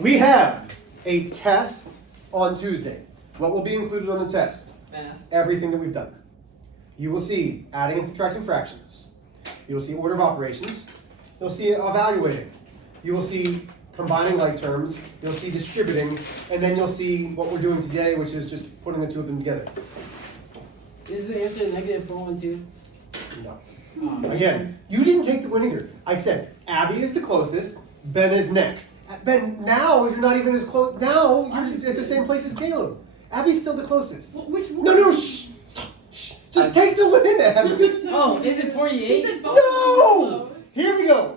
We have a test on Tuesday. What will be included on the test? Math. Everything that we've done. You will see adding and subtracting fractions. You will see order of operations. You'll see evaluating. You will see combining like terms. You'll see distributing. And then you'll see what we're doing today, which is just putting the two of them together. Is the answer -412? No. Again, you didn't take the one either. I said Abby is the closest. Ben is next. Ben, now you're not even as close. Now you're at the same place as Caleb. Abby's still the closest. Well, which one? No, shh. Shh. Just take the win, Abby. Oh, is it 48? He said both. No! Here we go.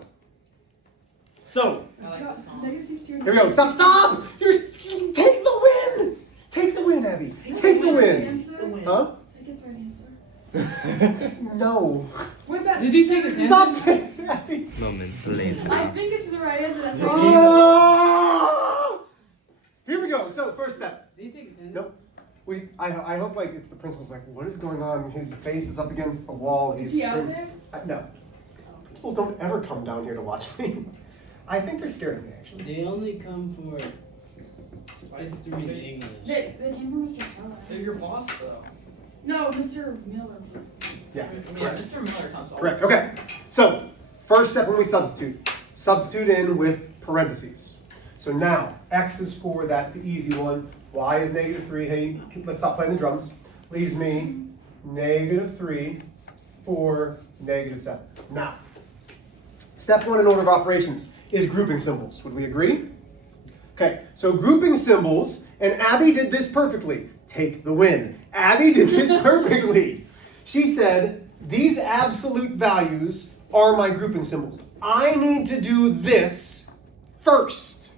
So, I like the song. here we go. Stop! Take the win! Take the win, Abby. Take the win. Huh? Take it for an answer. No. Wait, that. Did you take a Stop saying Abby. Moments later. I think it's the right answer. That's right. Oh! Here we go. So, first step. Did you take attendance? Nope. I hope like it's the principal's like, what is going on? His face is up against the wall. Is he out there? No. Principals don't ever come down here to watch me. I think they're scared of me, actually. They only come for history and English. They came from Mr. Keller. They're your boss, though. No, Mr. Miller. Yeah. Yeah, Mr. Miller comes all Correct. Okay. So, first step when we substitute. Substitute in with parentheses. So now, x is 4, that's the easy one. Y is -3. Hey, let's stop playing the drums. Leaves me -3, 4, -7. Now, step 1 in order of operations is grouping symbols. Would we agree? Okay, so grouping symbols, and Abby did this perfectly. Take the win. Abby did this perfectly. She said, these absolute values are my grouping symbols. I need to do this first.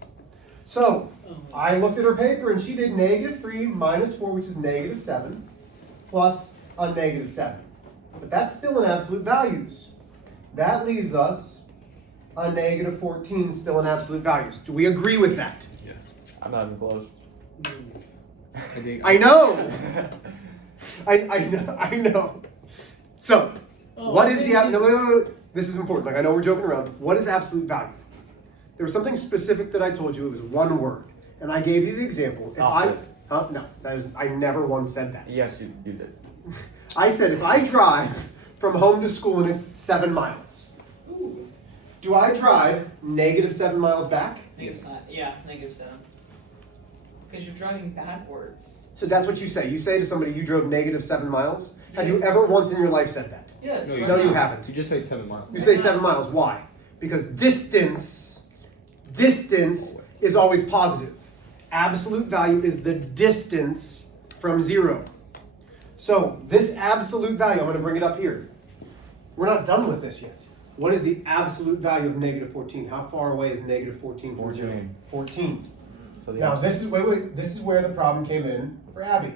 So, I looked at her paper and she did -3 minus 4, which is -7, plus a -7. But that's still in absolute values. That leaves us a -14 still in absolute values. Do we agree with that? Yes. I'm not even close. I know! I know. So, what is the, no, wait. This is important, like I know we're joking around. What is absolute value? There was something specific that I told you, it was one word. And I gave you the example. If no, I never once said that. Yes, you did. I said if I drive from home to school and it's 7 miles, do I drive -7 miles back? -7. Yeah, -7. Because you're driving backwards. So that's what you say. You say to somebody you drove -7 miles. Have you ever once in your life said that? Yes. No, you haven't. You just say 7 miles. You say 7 miles. Why? Because distance is always positive. Absolute value is the distance from 0. So this absolute value, I'm going to bring it up here. We're not done with this yet. What is the absolute value of -14? How far away is -14 from 0? 14. So the Now this is this is where the problem came in for Abby.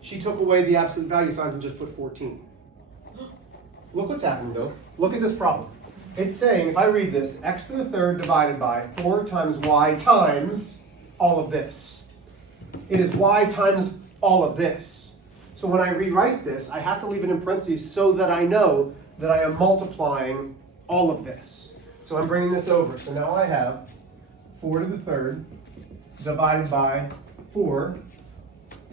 She took away the absolute value signs and just put 14. Look what's happening though. Look at this problem. It's saying, if I read this, x to the third divided by 4 times y times all of this. It is y times all of this. So when I rewrite this, I have to leave it in parentheses so that I know that I am multiplying all of this. So I'm bringing this over. So now I have 4 to the third divided by 4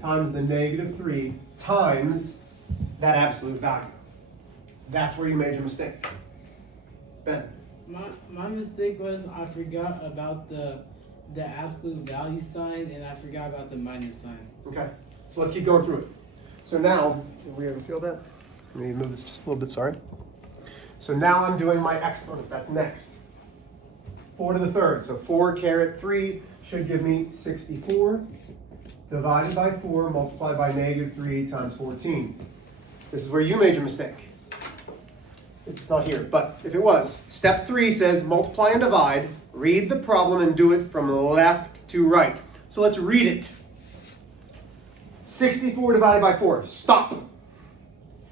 times the -3 times that absolute value. That's where you made your mistake. Ben. My mistake was I forgot about the absolute value sign and I forgot about the minus sign. Okay, so let's keep going through it. So now, are we able to see all that? Let me move this just a little bit, sorry. So now I'm doing my exponents, that's next. 4 to the third, so 4 caret 3 should give me 64. Divided by 4, multiplied by -3 times 14. This is where you made your mistake. It's not here, but if it was. Step 3 says multiply and divide. Read the problem and do it from left to right. So let's read it. 64 divided by 4. Stop.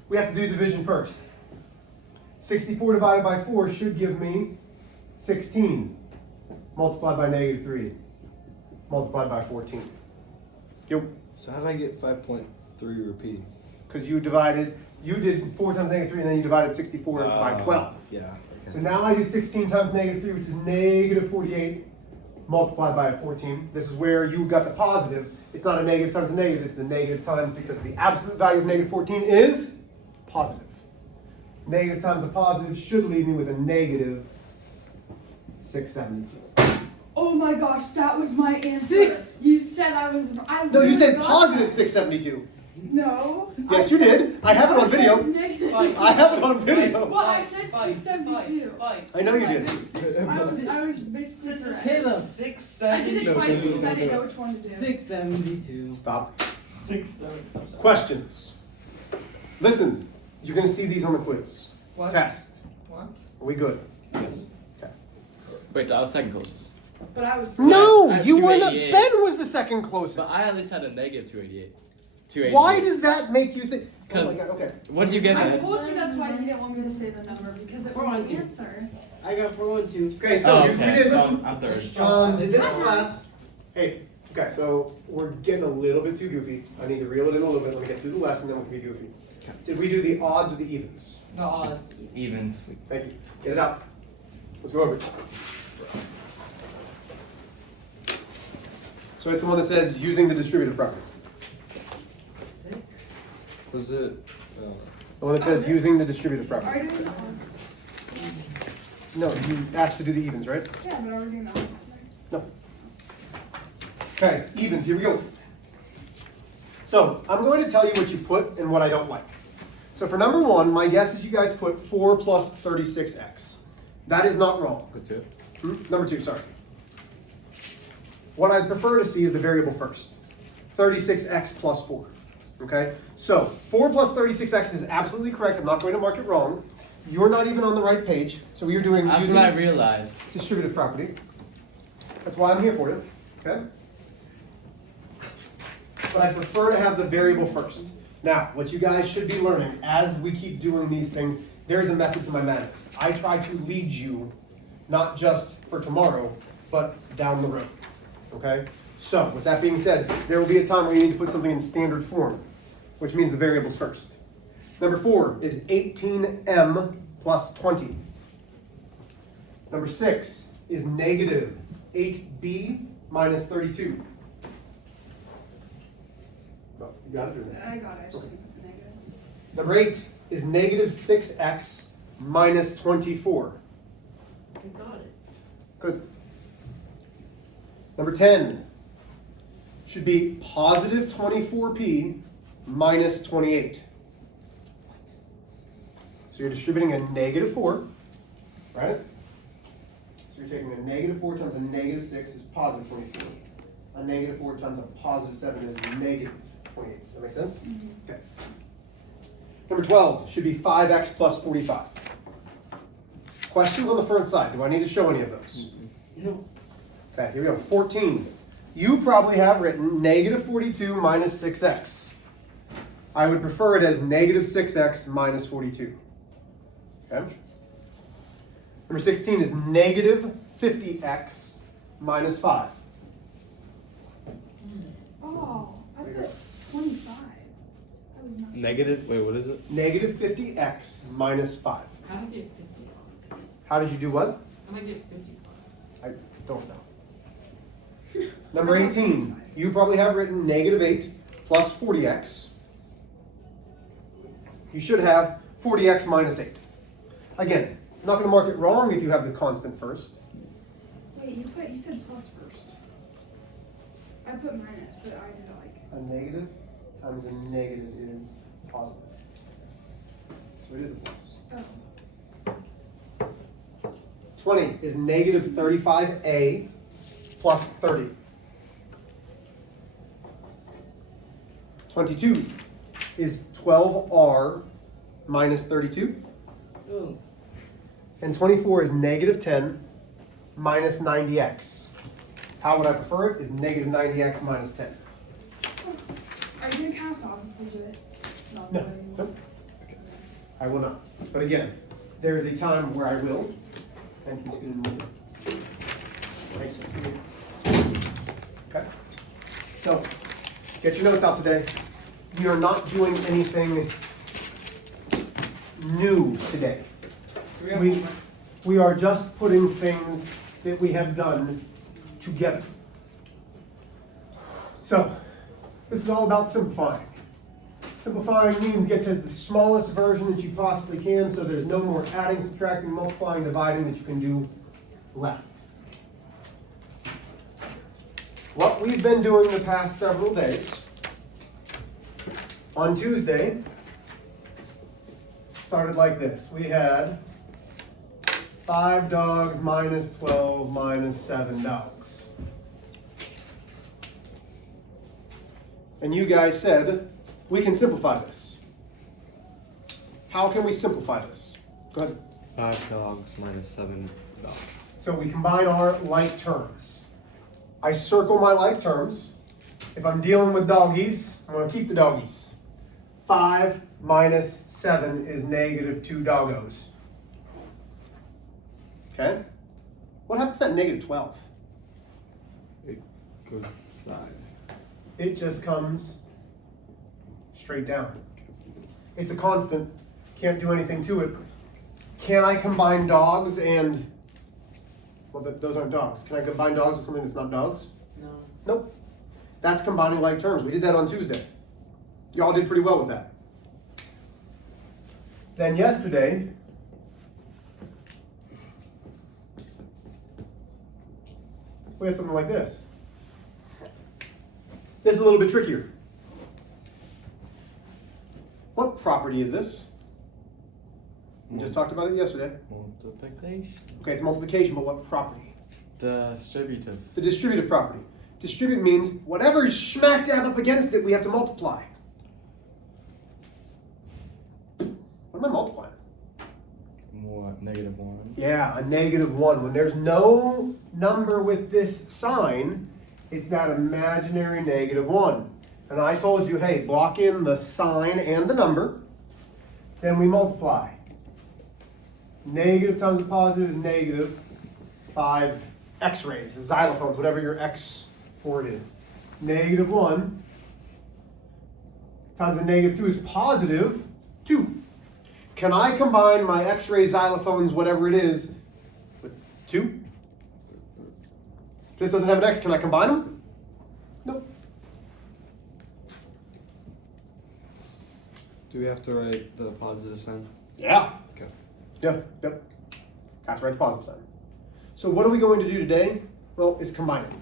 We have to do division first. 64 divided by 4 should give me 16. Multiplied by -3. Multiplied by 14. Yep. So how did I get 5.3 repeating? Because you did 4 times -3 and then you divided 64 by 12. Yeah. Okay. So now I do 16 times -3, which is -48 multiplied by a 14. This is where you got the positive. It's not a negative times a negative, it's the negative times because the absolute value of negative 14 is positive. Negative times a positive should leave me with a negative 672. Oh my gosh, that was my answer. 6. You said I was. No, you said got positive that. 672. No. Yes, you did. I have it on video. said negative. Fight. I have it on video. Well, I said 672. Fight. I know you did. I was basically correct. Hit him. 6, I did it 7, twice because I didn't know which one to do. 672. Stop. 6, 7. Questions. Listen, you're going to see these on the quiz. What? Test. What? Are we good? Yes. Okay. Wait, so I was second closest. But I was. No, I had you were not. 288. Ben was the second closest. But I at least had a negative 288. 288. Why does that make you think? Oh 'Cause- my God, okay. What did you get? I Ben? told you that's why you didn't want me to say the number because it was the 412. answer. I got 412. Okay, so Oh, we okay. did So listen. I'm third. Did this class? Hey, okay, so we're getting a little bit too goofy. I need to reel it in a little bit. Let me get through the lesson, then we can be goofy. Okay. Did we do the odds or the evens? The odds. Evens. Thank you. Get it out. Let's go over it. So it's the one that says using the distributive property. 6. Was it? The one that says using the distributive Are property. you doing the odds? No, you asked to do the evens, right? Yeah, but are we doing the odds? No. Okay, evens, here we go. So I'm going to tell you what you put and what I don't like. So for number one, my guess is you guys put 4 plus 36x. That is not wrong. Good too. Number two, sorry. What I'd prefer to see is the variable first. 36x plus 4. Okay? So 4 plus 36x is absolutely correct. I'm not going to mark it wrong. You're not even on the right page. So you're doing That's using what I realized. distributive property. That's why I'm here for you. Okay? But I prefer to have the variable first. Now, what you guys should be learning as we keep doing these things, there's a method to my madness. I try to lead you, not just for tomorrow, but down the road. Okay? So, with that being said, there will be a time where you need to put something in standard form, which means the variables first. Number 4 is 18m plus 20. Number 6 is negative 8b minus 32. Oh, you got it or not? I got it. I just didn't put the negative. Number 8 is negative 6x minus 24. You got it. Good. Number 10 should be positive 24p minus 28. So you're distributing a negative 4, right? So you're taking a negative 4 times a negative 6 is positive 24. A negative 4 times a positive 7 is negative 28. Does that make sense? Okay. Number 12 should be 5x plus 45. Questions on the front side? Do I need to show any of those? No. Okay, here we go. 14. You probably have written negative 42 minus 6x. I would prefer it as negative 6x minus 42. Okay? Number 16 is negative 50x minus 5. Oh, I There you go. put 25. That was not. Negative. Wait, what is it? Negative 50x minus 5. How did I get 55? How did you do what? How did I get 55? I don't know. Number 18. You probably have written negative 8 plus 40x. You should have 40x minus 8. Again, I'm not going to mark it wrong if you have the constant first. Wait, you said plus first. I put minus, but I did it like. A negative times a negative is positive. So it is a plus. Oh. 20 is negative 35a plus 30. 22 is 12r minus 32. Oh. And 24 is negative 10 minus 90x. How would I prefer it? Is negative 90x minus 10. Are you gonna cast off if we do it? Not No, the way you no. want? I will not. But again, there is a time where I will. Thank you, student leader. Thanks. Okay. So, get your notes out today. We are not doing anything new today. We are just putting things that we have done together. So, this is all about simplifying. Simplifying means get to the smallest version that you possibly can, so there's no more adding, subtracting, multiplying, dividing that you can do left. What we've been doing the past several days, on Tuesday, started like this. We had 5 dogs minus 12 minus 7 dogs. And you guys said, we can simplify this. How can we simplify this? Go ahead. 5 dogs minus 7 dogs. So we combine our like terms. I circle my like terms. If I'm dealing with doggies, I'm going to keep the doggies. 5 minus 7 is negative 2 doggos. Okay? What happens to that negative 12? It goes inside. It just comes straight down. It's a constant. Can't do anything to it. Can I combine dogs and... Well, those aren't dogs. Can I combine dogs with something that's not dogs? No. Nope. That's combining like terms. We did that on Tuesday. Y'all did pretty well with that. Then yesterday, we had something like this. This is a little bit trickier. What property is this? We just talked about it yesterday. Multiplication. Okay, it's multiplication, but what property? Distributive. The distributive property. Distribute means whatever is smack dab up against it, we have to multiply. What am I multiplying? What? Negative 1. Yeah, a negative 1. When there's no number with this sign, it's that imaginary negative 1. And I told you, hey, block in the sign and the number, then we multiply. Negative times positive is negative 5 x-rays, xylophones, whatever your x for it is. Negative 1 times a negative 2 is positive 2. Can I combine my x-ray xylophones, whatever it is, with 2? This doesn't have an x, can I combine them? Nope. Do we have to write the positive sign? Yeah. Okay. Yep. That's right, the positive sign. So what are we going to do today? Well, is combine it.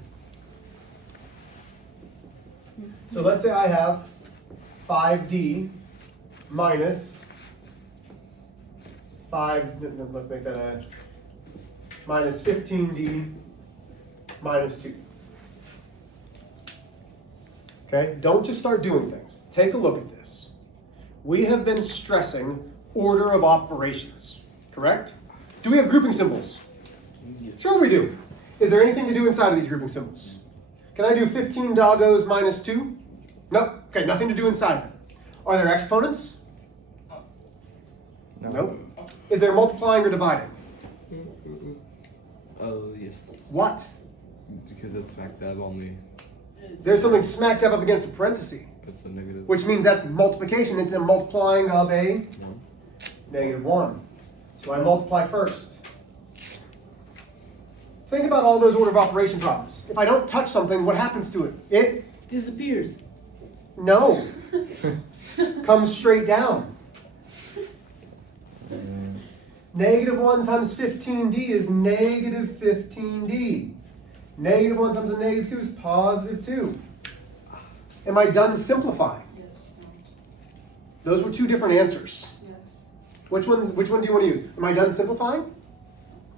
So let's say I have 5d minus 5, no, let's make that a minus 15d minus 2. Okay, don't just start doing things. Take a look at this. We have been stressing order of operations, correct? Do we have grouping symbols? Sure we do. Is there anything to do inside of these grouping symbols? Can I do 15 doggos minus 2? Nope. Okay, nothing to do inside of it. Are there exponents? No. Nope. Is there multiplying or dividing? Oh, yes. What? Because it's smack dab only. There's something smack dab up against a parenthesis, It's a negative. which means that's multiplication. It's a multiplying of a No. negative 1. So I multiply first. Think about all those order of operation problems. If I don't touch something, what happens to it? It, Disappears. no, comes straight down. Negative 1 times 15d is negative 15d. Negative 1 times a negative 2 is positive 2. Am I done simplifying? Yes, Those were two different answers. yes. Which one do you want to use? Am I done simplifying?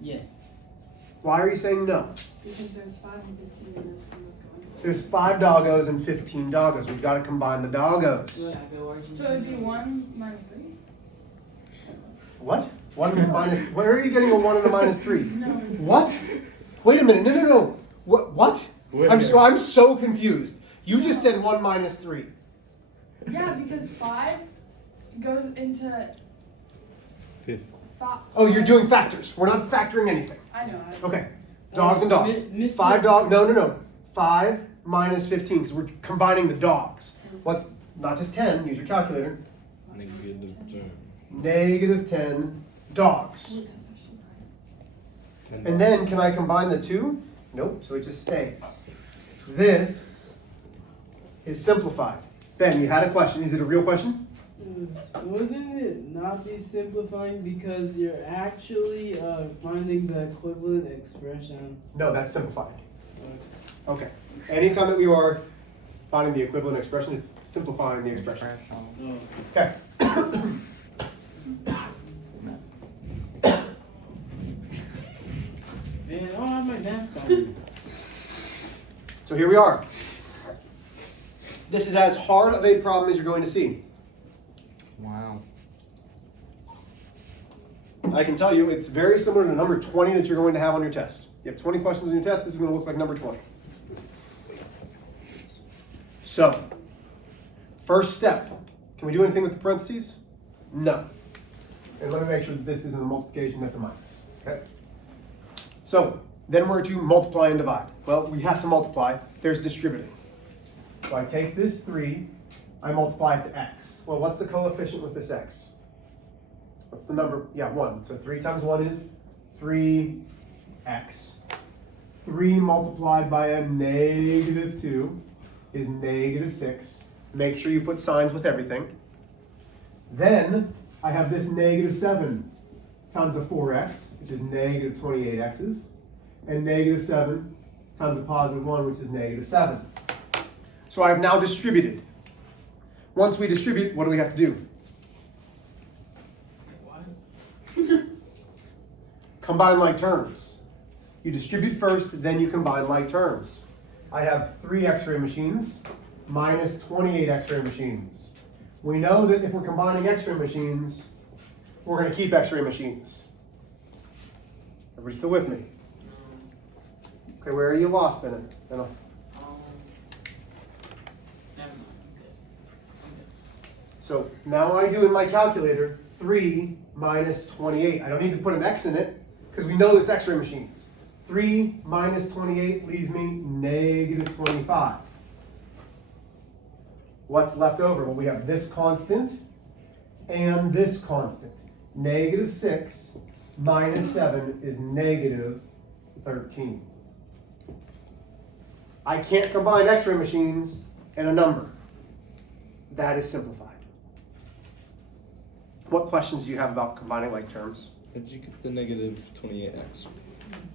Yes. Why are you saying no? Because there's 5 and 15 and there's going. There's 5 doggos and 15 doggos. We've got to combine the doggos. Do I go Argentina? So it'd be 1 minus 3? What? 1 minus, where are you getting a 1 and a minus 3? No. What? Wait a minute, no. What? I'm so confused. You just said 1 minus 3. Yeah, because 5 goes into 5. Oh, you're doing factors. We're not factoring anything. I know. Okay. Dogs and dogs. Mr. 5 dogs, no. 5 minus 15, because we're combining the dogs. What? Not just 10, use your calculator. Negative term. Negative 10 dogs. 10 And then, can I combine the 2? Nope, so it just stays. This is simplified. Ben, you had a question. Is it a real question? Wouldn't it not be simplifying because you're actually finding the equivalent expression? No, that's simplified. Okay. Anytime that we are finding the equivalent expression, it's simplifying the expression. Oh. Okay. Man, I don't have my mask on. So here we are. This is as hard of a problem as you're going to see. Wow. I can tell you it's very similar to number 20 that you're going to have on your test. You have 20 questions on your test, this is going to look like number 20. So, first step. Can we do anything with the parentheses? No. And let me make sure that this isn't a multiplication, that's a minus. Okay? So, then we're to multiply and divide. Well, we have to multiply. There's distributing. So I take this 3, I multiply it to x. Well, what's the coefficient with this x? What's the number? Yeah, 1. So 3 times 1 is 3x. 3 multiplied by a negative 2 is negative 6. Make sure you put signs with everything. Then I have this negative 7 times a 4x, which is negative 28x's, and negative 7 times a positive 1, which is negative 7. So I have now distributed. Once we distribute, what do we have to do? Combine like terms. You distribute first, then you combine like terms. I have 3 x-ray machines minus 28 x-ray machines. We know that if we're combining x-ray machines, we're going to keep x-ray machines. Everybody still with me? Okay, where are you lost in it? Never mind. I'm good. So now I do in my calculator 3 minus 28. I don't need to put an x in it because we know it's x-ray machines. 3 minus 28 leaves me negative 25. What's left over? Well, we have this constant and this constant. Negative 6 minus 7 is negative 13. I can't combine x-ray machines and a number. That is simplified. What questions do you have about combining like terms? How did you get the negative 28x?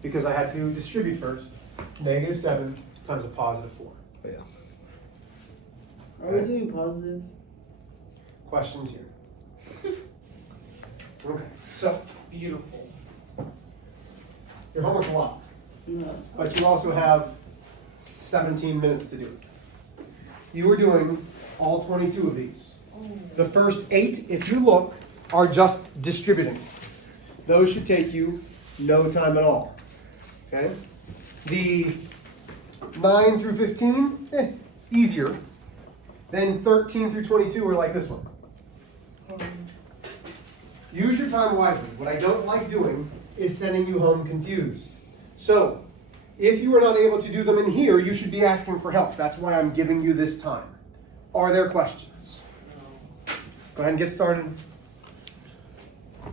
Because I had to distribute first. Negative 7 times a positive 4. Oh, yeah. Are we doing positives? Questions here? Okay, so Beautiful. your homework's a lot, No. but you also have 17 minutes to do it. You are doing all 22 of these. The first 8, if you look, are just distributing. Those should take you no time at all. Okay? The 9 through 15, easier. Then 13 through 22 are like this one. Use your time wisely. What I don't like doing is sending you home confused. So, if you are not able to do them in here, you should be asking for help. That's why I'm giving you this time. Are there questions? Go ahead and get started.